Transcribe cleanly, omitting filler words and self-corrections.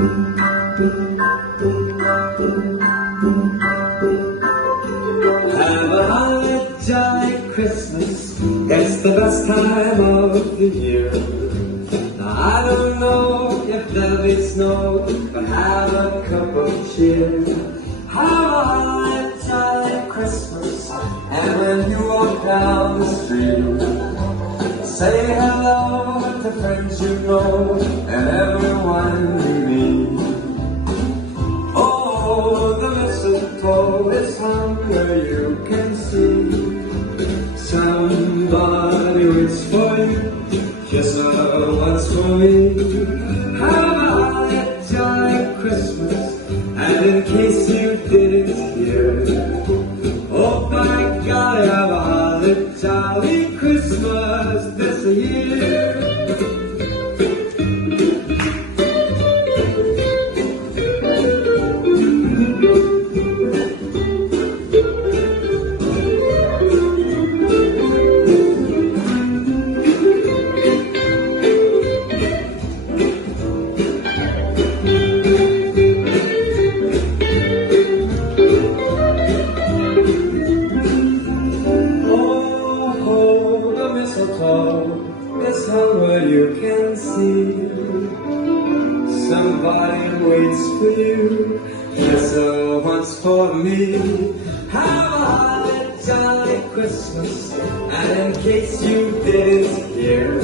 Have a holly jolly Christmas, it's the best time of the year. Now I don't know if there'll be snow, but have a cup of cheer. Have a holly jolly Christmas, and when you walk down the street, say hello to friends you know and everyone you meet. Oh, the mistletoe is hung where you can see. Somebody waits for you, just once for me. Have a holly jolly Christmas, and in case you didn't hear, oh by golly, have a holly jolly Christmas this year. It's hung where you can see. Somebody waits for you, just once for me. Have a holly jolly Christmas, and in case you didn't hear,